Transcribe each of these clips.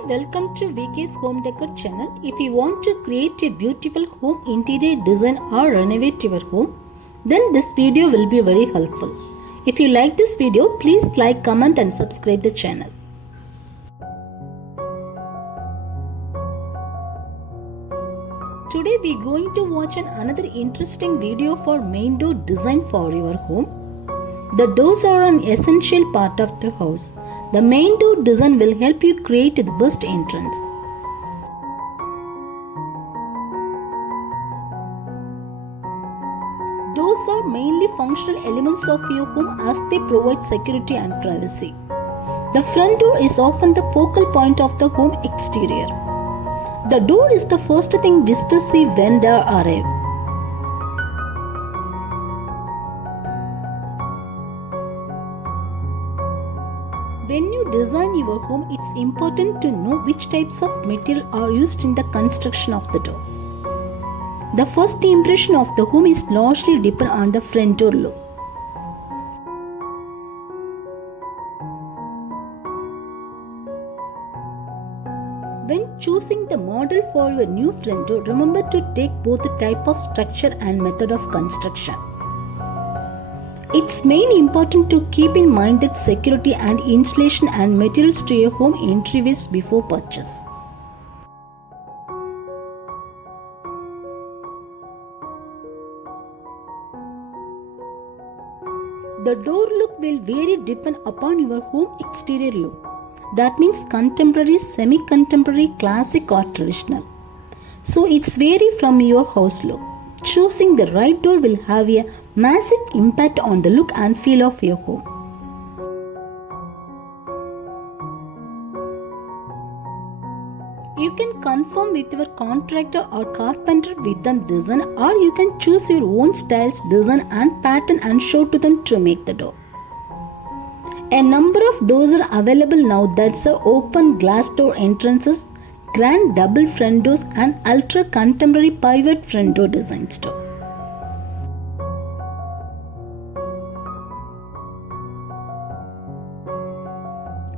Hi, welcome to VK's Home Decor channel. If you want to create a beautiful home interior design or renovate your home, then this video will be very helpful. If you like this video, please like, comment and subscribe the channel. Today we are going to watch another interesting video for main door design for your home. The doors are an essential part of the house. The main door design will help you create the best entrance. Doors are mainly functional elements of your home as they provide security and privacy. The front door is often the focal point of the home exterior. The door is the first thing visitors see when they arrive. When you design your home, it's important to know which types of material are used in the construction of the door. The first impression of the home is largely dependent on the front door look. When choosing the model for your new front door, remember to take both the type of structure and method of construction. It's mainly important to keep in mind that security and insulation and materials to your home entryways before purchase. The door look will vary depending upon your home exterior look. That means contemporary, semi-contemporary, classic or traditional. So it's vary from your house look. Choosing the right door will have a massive impact on the look and feel of your home. You can confirm with your contractor or carpenter with them design, or you can choose your own styles, design and pattern and show to them to make the door. A number of doors are available now, that's open glass door entrances, grand double front doors and ultra contemporary pivot front door designs too.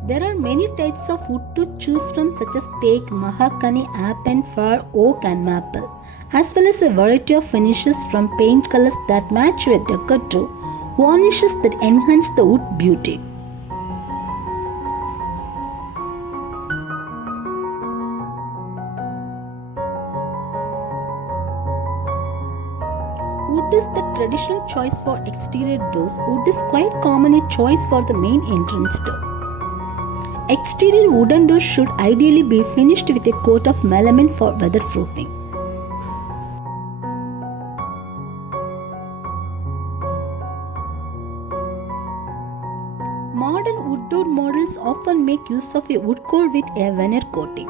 There are many types of wood to choose from, such as teak, mahogany, aspen, fir, oak and maple, as well as a variety of finishes from paint colors that match your decor to varnishes that enhance the wood beauty. Wood is the traditional choice for exterior doors. Wood is quite common a choice for the main entrance door. Exterior wooden doors should ideally be finished with a coat of melamine for weatherproofing. Modern wood door models often make use of a wood core with a veneer coating.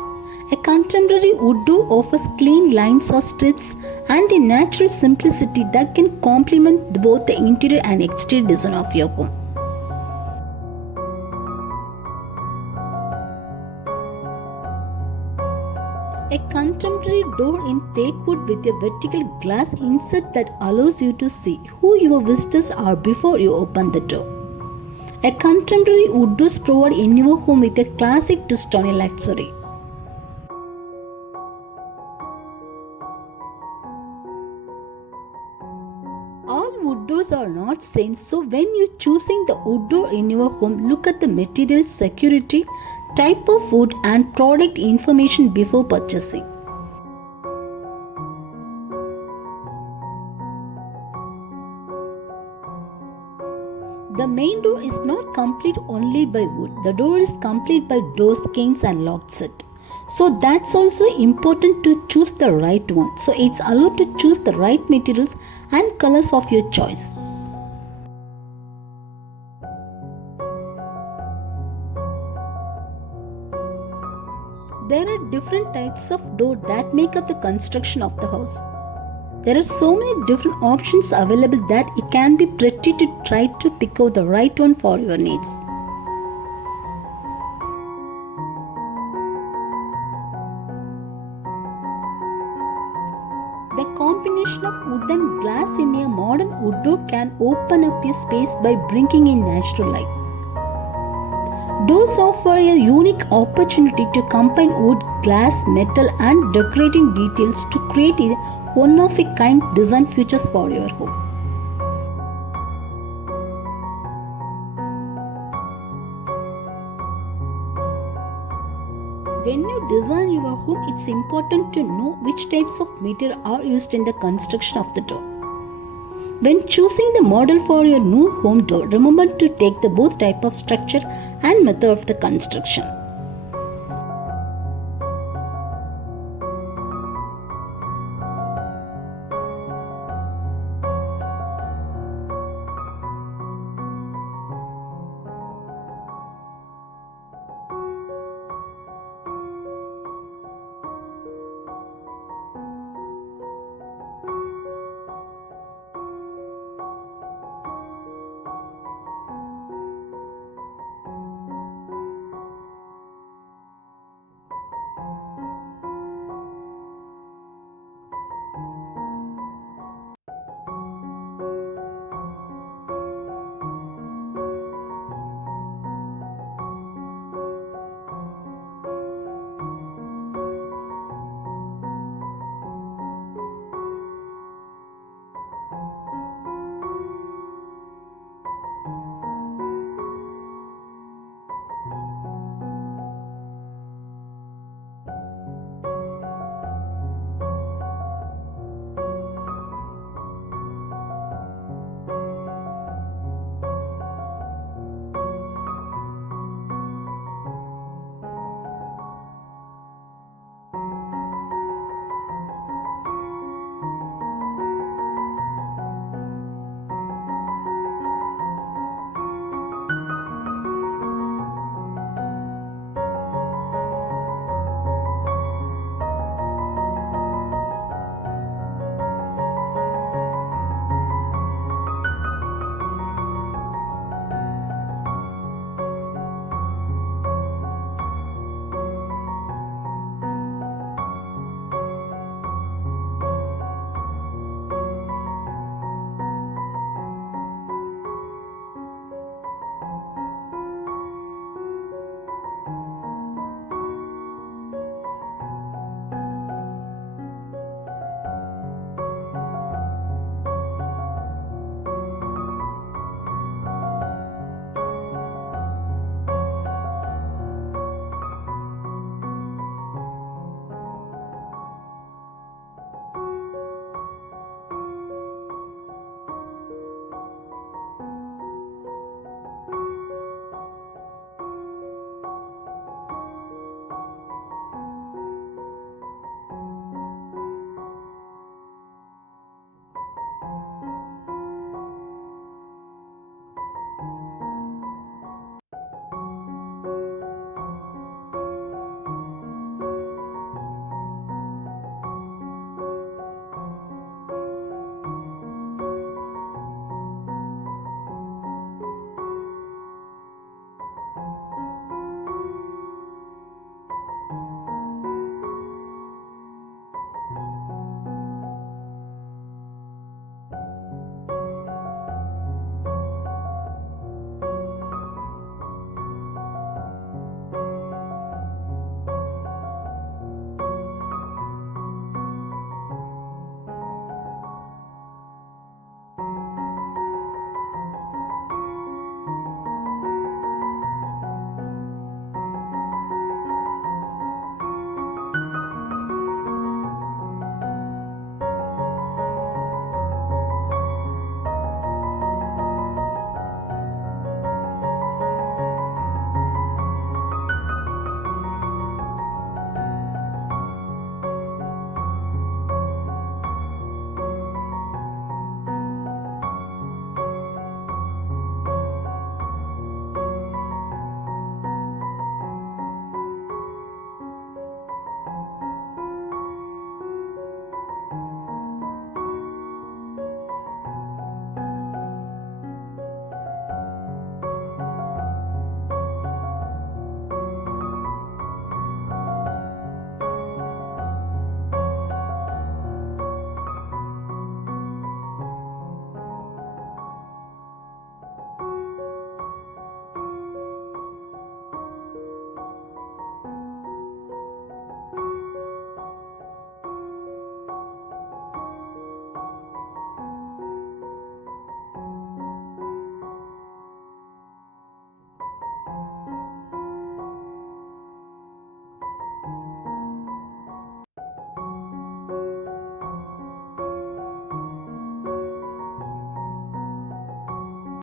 A contemporary wood door offers clean lines or strips and a natural simplicity that can complement both the interior and exterior design of your home. A contemporary door in teak wood with a vertical glass insert that allows you to see who your visitors are before you open the door. A contemporary wood doors provide in your home with a classic twist on a luxury. All wood doors are not same, so when you choosing the wood door in your home, look at the material, security, type of wood and product information before purchasing. The main door is not complete only by wood. The door is complete by doors, kings and lock set. So that's also important to choose the right one. So it's allowed to choose the right materials and colors of your choice. There are different types of door that make up the construction of the house. There are so many different options available that it can be pretty to try to pick out the right one for your needs. The combination of wood and glass in a modern wood door can open up a space by bringing in natural light. Doors offer a unique opportunity to combine wood, glass, metal, and decorating details to create a one-of-a-kind design features for your home. When you design your home, it's important to know which types of material are used in the construction of the door. When choosing the model for your new home door, remember to take the both type of structure and method of the construction.